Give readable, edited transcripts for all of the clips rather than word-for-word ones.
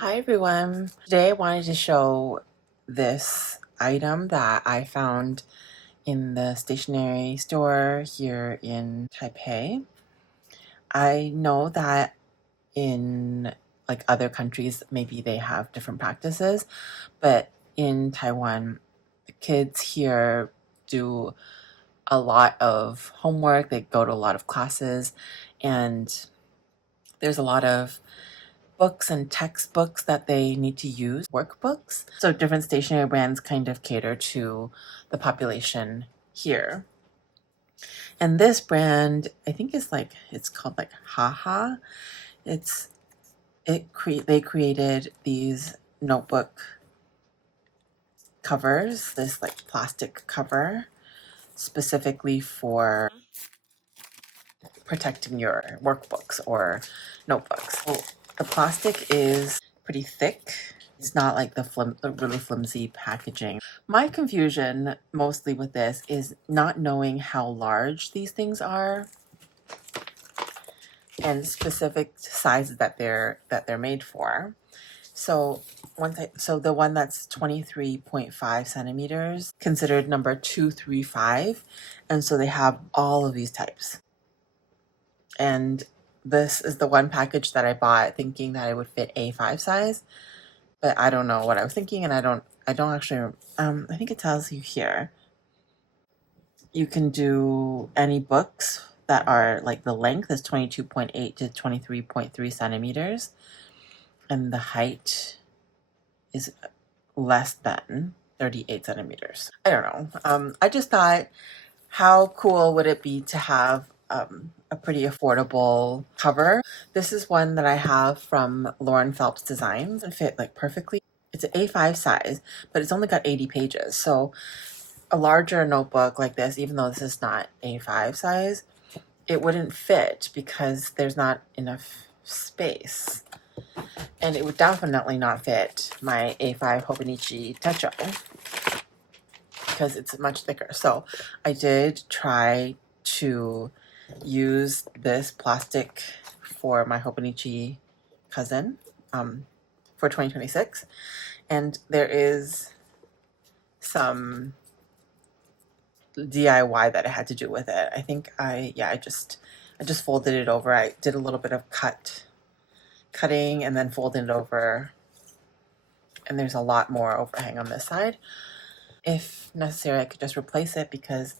Hi everyone. Today I wanted to show this item that I found in the stationery store here in Taipei. I know that in like other countries maybe they have different practices, but in Taiwan the kids here do a lot of homework, they go to a lot of classes, and there's a lot of books and textbooks that they need to use, workbooks. So different stationery brands kind of cater to the population here. And this brand, I think it's called like Haha. They created these notebook covers, this like plastic cover specifically for protecting your workbooks or notebooks. So the plastic is pretty thick. It's not like the really flimsy packaging. My confusion mostly with this is not knowing how large these things are and specific sizes that they're made for. So the one that's 23.5 centimeters considered number 235, and so they have all of these types. And this is the one package that I bought thinking that it would fit A5 size, but I don't know what I was thinking, and I don't actually, I think it tells you here. You can do any books that are like the length is 22.8 to 23.3 centimeters, and the height is less than 38 centimeters. I don't know. I just thought, how cool would it be to have a pretty affordable cover? This is one that I have from Lauren Phelps Designs and fit like perfectly. It's an A5 size, but it's only got 80 pages. So a larger notebook like this, even though this is not A5 size, it wouldn't fit because there's not enough space. And it would definitely not fit my A5 Hobonichi Techo because it's much thicker. So I did try to use this plastic for my Hobonichi cousin for 2026, and there is some DIY that I had to do with it. I think I just folded it over. I did a little bit of cutting and then folded it over, and there's a lot more overhang on this side. If necessary, I could just replace it because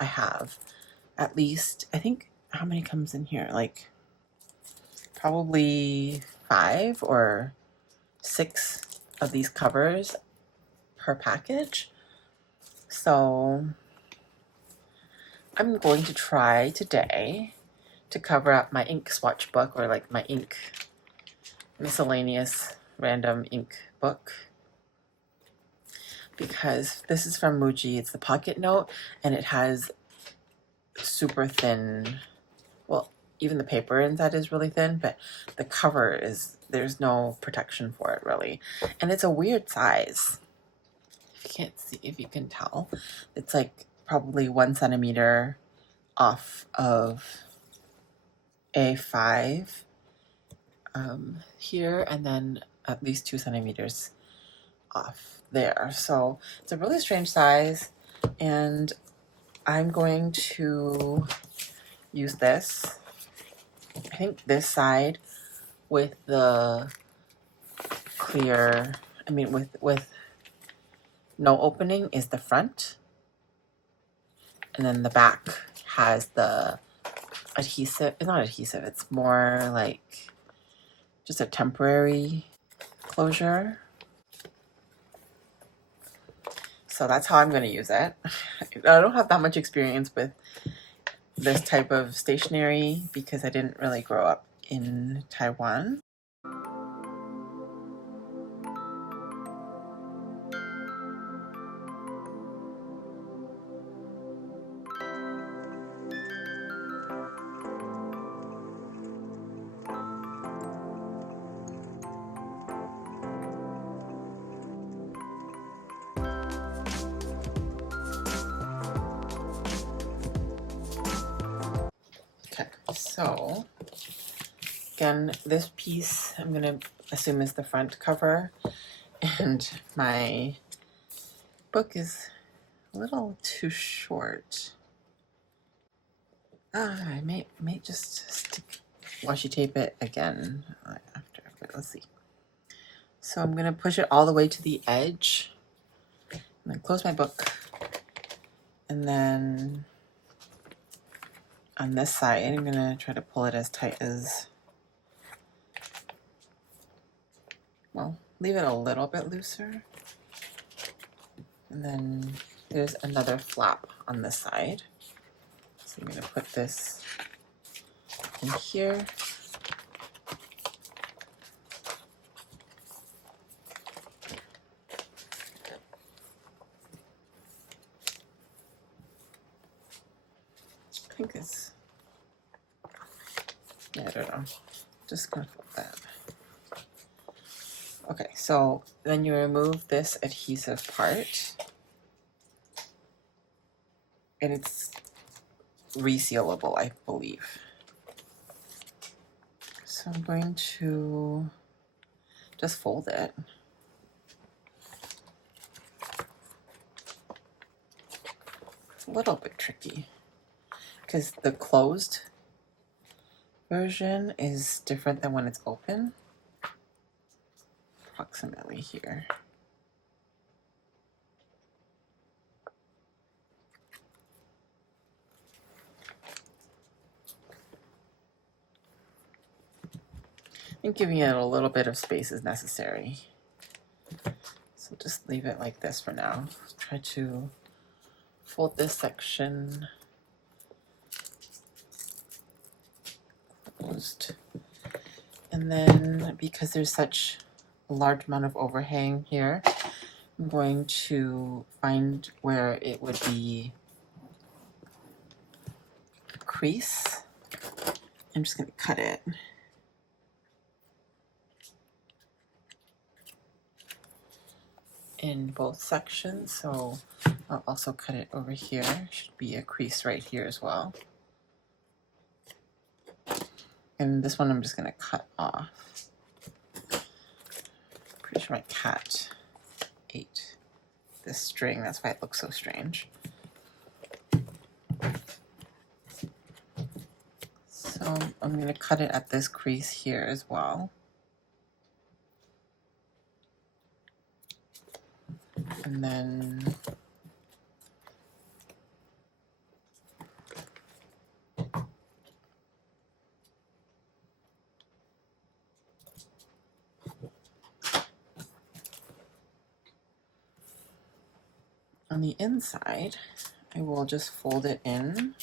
I have at least, I think, how many comes in here? Like probably 5 or 6 of these covers per package. So I'm going to try today to cover up my ink swatch book, or like my ink miscellaneous random ink book, because this is from MUJI. It's the Pocketnote, and it has super thin, well, even the paper inside is really thin, but the cover is, there's no protection for it really. And it's a weird size. If you can't see, if you can tell, it's like probably 1 centimeter off of A5 here, and then at least 2 centimeters off there. So it's a really strange size, and I'm going to use this. I think this side with the clear, I mean with no opening is the front, and then the back has the adhesive. It's not adhesive, it's more like just a temporary closure. So that's how I'm going to use it. I don't have that much experience with this type of stationery because I didn't really grow up in Taiwan. Okay, so Again, this piece I'm gonna assume is the front cover, and my book is a little too short. I may just stick washi tape it again after, but let's see. So I'm gonna push it all the way to the edge, and then close my book, and then on this side I'm gonna try to pull it as tight as, well, leave it a little bit looser. And then there's another flap on this side. So I'm gonna put this in here. I think it's, yeah, I don't know. Just gonna flip that. Okay, so then you remove this adhesive part, and it's resealable, I believe. So I'm going to just fold it. It's a little bit tricky because the closed version is different than when it's open. Approximately here. I think giving it a little bit of space is necessary. So just leave it like this for now. Try to fold this section closed. And then because there's such a large amount of overhang here, I'm going to find where it would be a crease. I'm just going to cut it. In both sections, so I'll also cut it over here. Should be a crease right here as well. And this one I'm just gonna cut off. Pretty sure my cat ate this string, that's why it looks so strange. So I'm gonna cut it at this crease here as well. And then on the inside, I will just fold it in.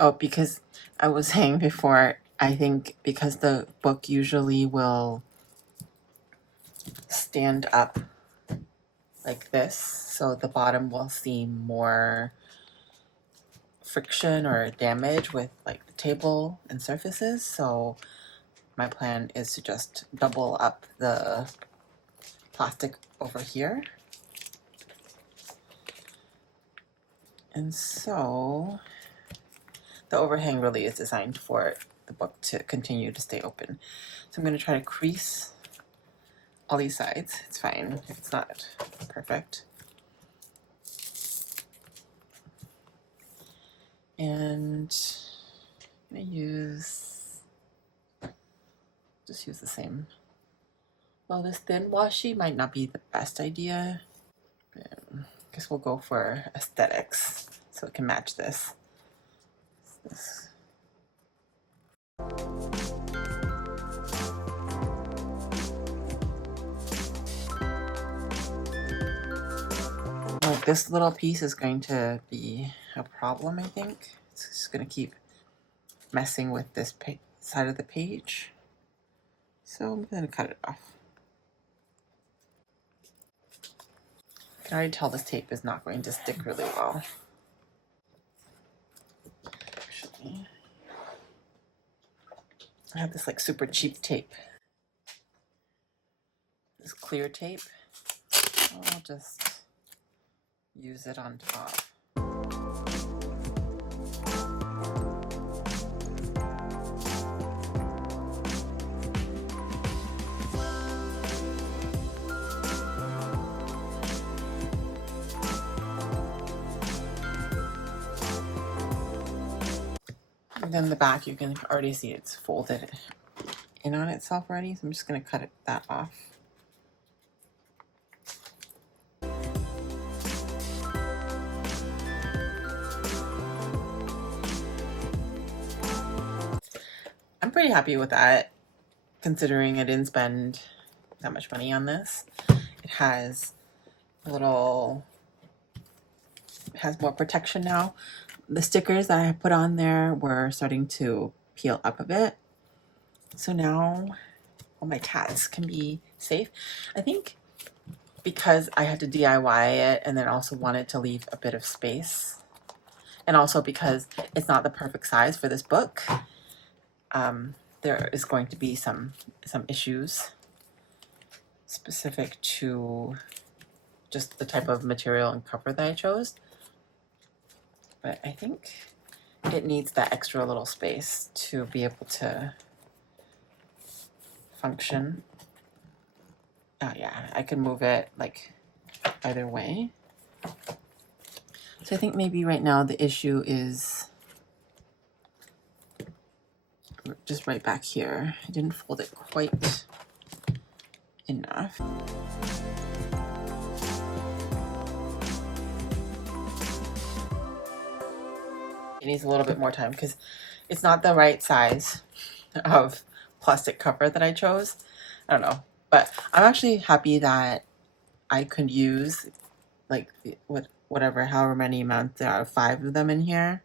Oh, because I was saying before, I think because the book usually will stand up like this, so the bottom will seem more friction or damage with like the table and surfaces. So my plan is to just double up the plastic over here. And so the overhang really is designed for the book to continue to stay open. So I'm going to try to crease all these sides. It's fine if it's not perfect. And I'm going to just use the same. Well, this thin washi might not be the best idea. I guess we'll go for aesthetics so it can match this. Like this little piece is going to be a problem, I think. It's just going to keep messing with this side of the page. So I'm going to cut it off. I can already tell this tape is not going to stick really well. Actually, I have this like super cheap tape. This clear tape. I'll just use it on top. And then the back, you can already see it's folded in on itself already. So I'm just going to cut that off. I'm pretty happy with that, considering I didn't spend that much money on this. It has a little, it has more protection now. The stickers that I put on there were starting to peel up a bit. So now all my cats can be safe. I think because I had to DIY it and then also wanted to leave a bit of space, and also because it's not the perfect size for this book, there is going to be some issues specific to just the type of material and cover that I chose. But I think it needs that extra little space to be able to function. Oh yeah, I can move it like either way. So I think maybe right now the issue is just right back here. I didn't fold it quite enough. It needs a little bit more time because it's not the right size of plastic cover that I chose. I don't know, but I'm actually happy that I could use like whatever, however many amounts there are, 5 of them in here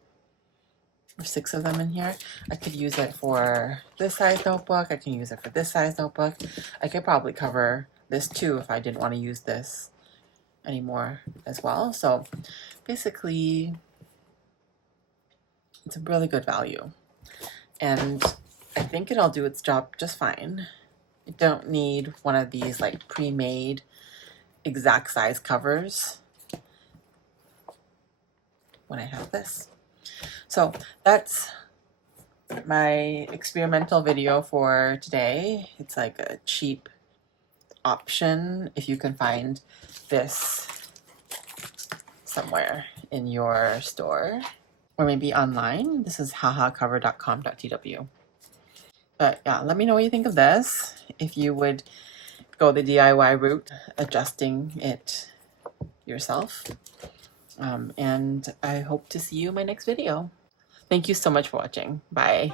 or 6 of them in here. I could use it for this size notebook. I can use it for this size notebook. I could probably cover this too if I didn't want to use this anymore as well. So basically, it's a really good value, and I think it'll do its job just fine. You don't need one of these like pre-made exact size covers when I have this. So that's my experimental video for today. It's like a cheap option if you can find this somewhere in your store or maybe online. This is hahacover.com.tw. But yeah, let me know what you think of this. If you would go the DIY route, adjusting it yourself. And I hope to see you in my next video. Thank you so much for watching. Bye.